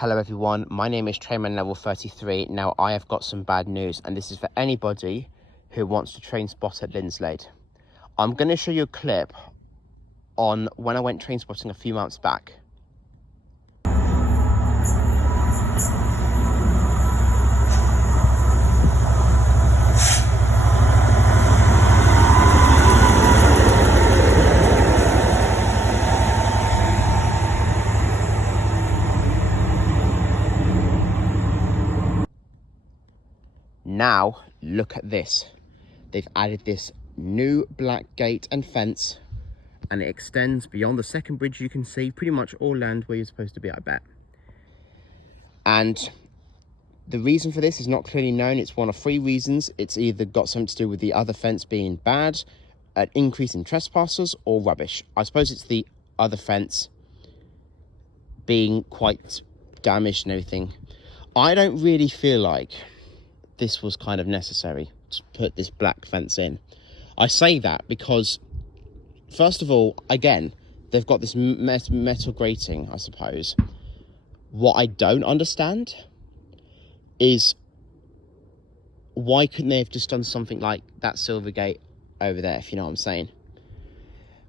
Hello everyone, my name is Trainman Level 33. Now I have got some bad news, and this is for anybody who wants to train spot at Lindl. I'm going to show you a clip on when I went train spotting a few months back. Now, look at this. They've added this new black gate and fence, and it extends beyond the second bridge. You can see pretty much all land where you're supposed to be, I bet. And the reason for this is not clearly known. It's one of three reasons. It's either got something to do with the other fence being bad, an increase in trespassers, or rubbish. I suppose it's the other fence being quite damaged and everything. I don't really feel like this was kind of necessary to put this black fence in. I say that because, first of all, again, they've got this metal grating, I suppose. What I don't understand is why couldn't they have just done something like that silver gate over there, if you know what I'm saying.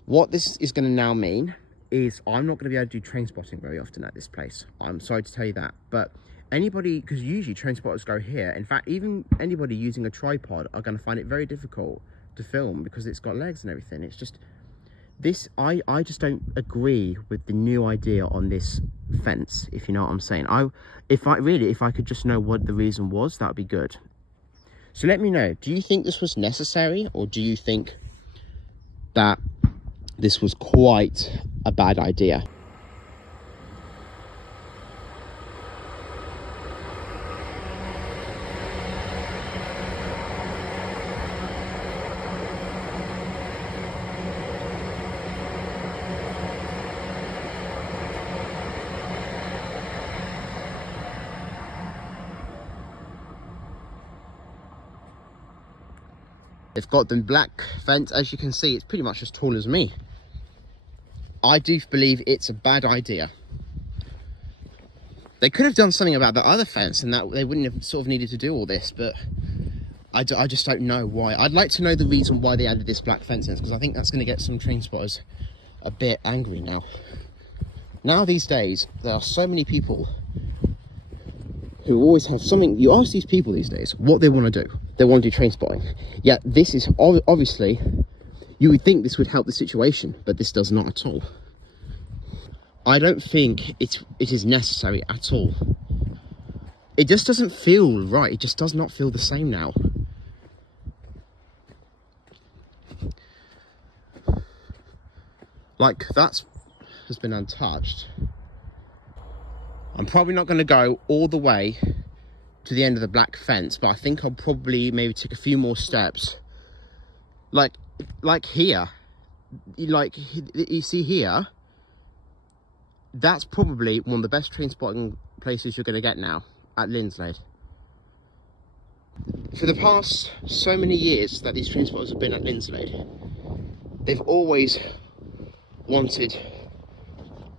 What this is going to now mean is I'm not going to be able to do train spotting very often at this place. I'm sorry to tell you that, but anybody, because usually train spotters go here. In fact, even anybody using a tripod are going to find it very difficult to film because it's got legs and everything. It's just this, I just don't agree with the new idea on this fence, if you know what I'm saying. If I could just know what the reason was, that would be good. So let me know, do you think this was necessary, or do you think that this was quite a bad idea? They've got the black fence, as you can see, it's pretty much as tall as me. I do believe it's a bad idea. They could have done something about the other fence, and that they wouldn't have sort of needed to do all this, but I just don't know why. I'd like to know the reason why they added this black fence in, because I think that's going to get some train spotters a bit angry now. Now these days, there are so many people who always have something. You ask these people these days what they want to do. They want to do train spotting. Yet this is obviously, you would think this would help the situation, but this does not at all. I don't think it is necessary at all. It just doesn't feel right. It just does not feel the same now. Like, that has been untouched. I'm probably not going to go all the way to the end of the black fence, but I think I'll probably maybe take a few more steps. Like here, like you see here, that's probably one of the best train spotting places you're going to get now at Lindl. For the past so many years that these train spotters have been at Lindl, they've always wanted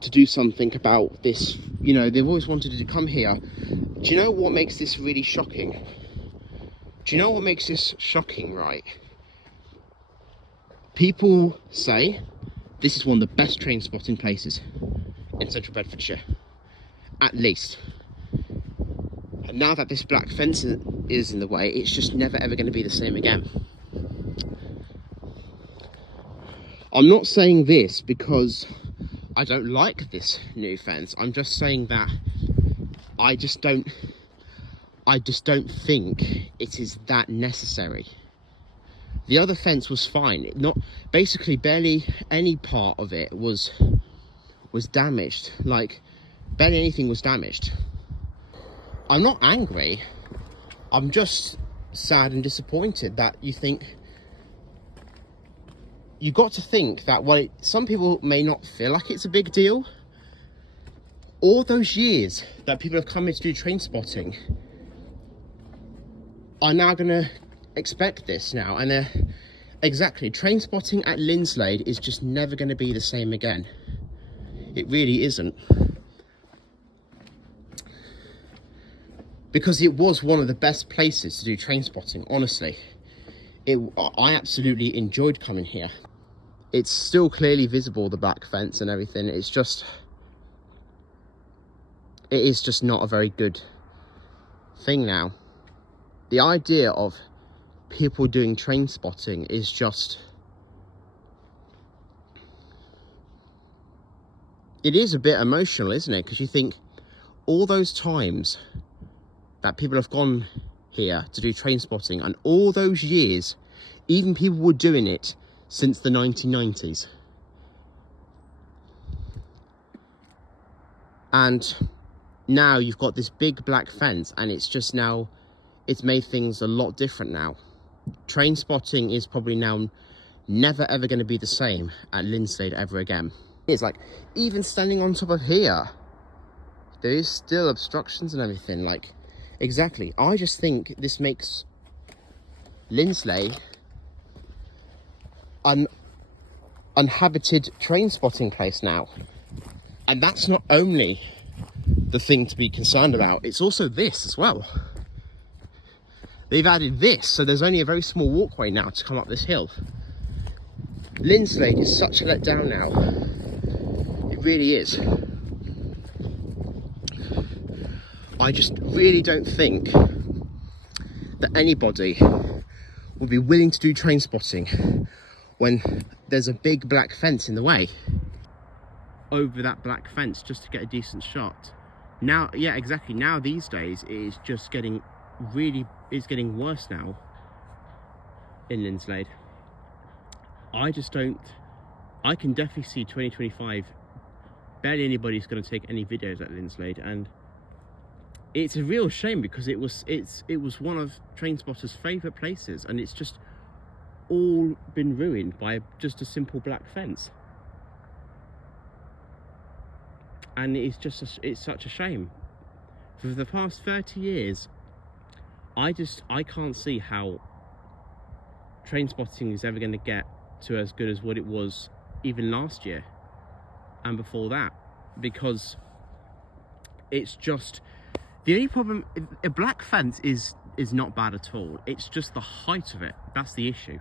to do something about this. You know, they've always wanted to come here. Do you know what makes this really shocking? Do you know what makes this shocking, right? People say this is one of the best train spotting places in central Bedfordshire, at least. And now that this black fence is in the way, it's just never ever going to be the same again. I'm not saying this because I don't like this new fence. I'm just saying that I just don't think it is that necessary. The other fence was fine. Basically barely any part of it was damaged. Like, barely anything was damaged. I'm not angry. I'm just sad and disappointed that you think. You got to think that, well, some people may not feel like it's a big deal. All those years that people have come here to do train spotting are now going to expect this now. And exactly, train spotting at Lindl is just never going to be the same again. It really isn't. because it was one of the best places to do train spotting, honestly. I absolutely enjoyed coming here. It's still clearly visible, the black fence and everything. It is just not a very good thing now. The idea of people doing train spotting is just, it is a bit emotional, isn't it? Because you think all those times that people have gone here to do train spotting, and all those years, even people were doing it since the 1990s. And now you've got this big black fence, and it's just now, it's made things a lot different now. Train spotting is probably now never ever going to be the same at Lindl ever again. It's like, even standing on top of here, there is still obstructions and everything. Like, exactly. I just think this makes Lindl an uninhabited train spotting place now. And that's not only the thing to be concerned about, it's also this as well. They've added this, so there's only a very small walkway now to come up this hill. Lindl is such a letdown now. It really is. I just really don't think that anybody would be willing to do train spotting when there's a big black fence in the way. Over that black fence just to get a decent shot. Now, yeah, exactly. Now these days it is just getting it's getting worse now in Lindl. I can definitely see 2025, barely anybody's going to take any videos at Lindl, and it's a real shame because it was one of train spotters' favourite places, and it's just all been ruined by just a simple black fence. And it's such a shame. For the past 30 years, I can't see how train spotting is ever going to get to as good as what it was even last year and before that, because it's just, the only problem, a black fence is not bad at all. It's just the height of it, that's the issue.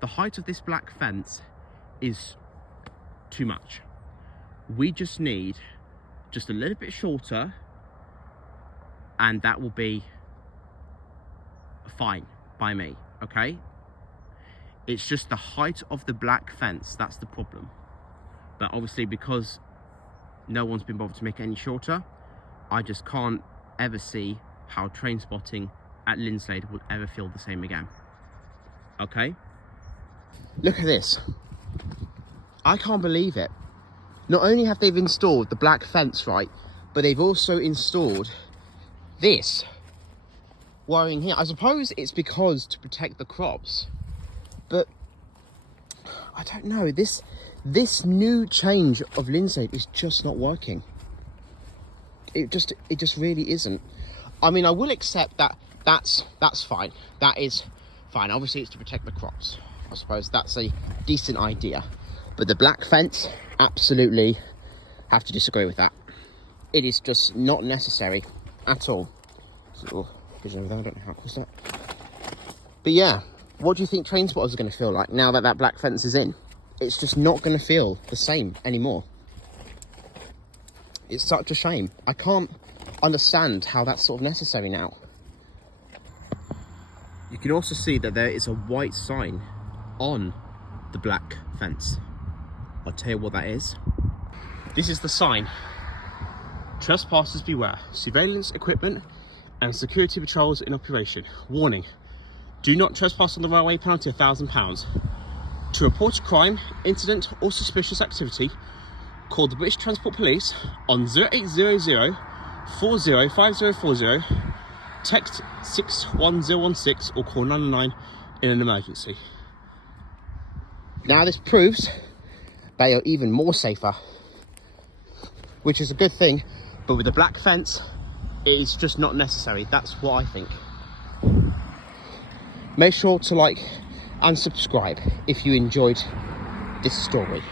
The height of this black fence is too much. We just need just a little bit shorter, and that will be fine by me, okay? It's just the height of the black fence, that's the problem. But obviously, because no one's been bothered to make it any shorter, I just can't ever see how train spotting at Lindl would ever feel the same again. Okay? Look at this. I can't believe it. Not only have they installed the black fence, right, but they've also installed this wiring here. I suppose it's because to protect the crops, but I don't know. This new change of Lindl is just not working. It just really isn't. I mean, I will accept that that's fine. That is fine. Obviously, it's to protect the crops. I suppose that's a decent idea. But the black fence, absolutely have to disagree with that. It is just not necessary at all. Oh, vision over there, I don't know how close that. But yeah, what do you think train spotters are going to feel like now that that black fence is in? It's just not going to feel the same anymore. It's such a shame. I can't understand how that's sort of necessary now. You can also see that there is a white sign on the black fence. I'll tell you what that is. This is the sign. Trespassers beware. Surveillance equipment and security patrols in operation. Warning. Do not trespass on the railway, penalty £1,000. To report a crime, incident or suspicious activity, call the British Transport Police on 0800 405040, text 61016 or call 999 in an emergency. Now this proves they are even more safer, which is a good thing, but with the black fence, it is just not necessary. That's what I think. Make sure to like and subscribe if you enjoyed this story.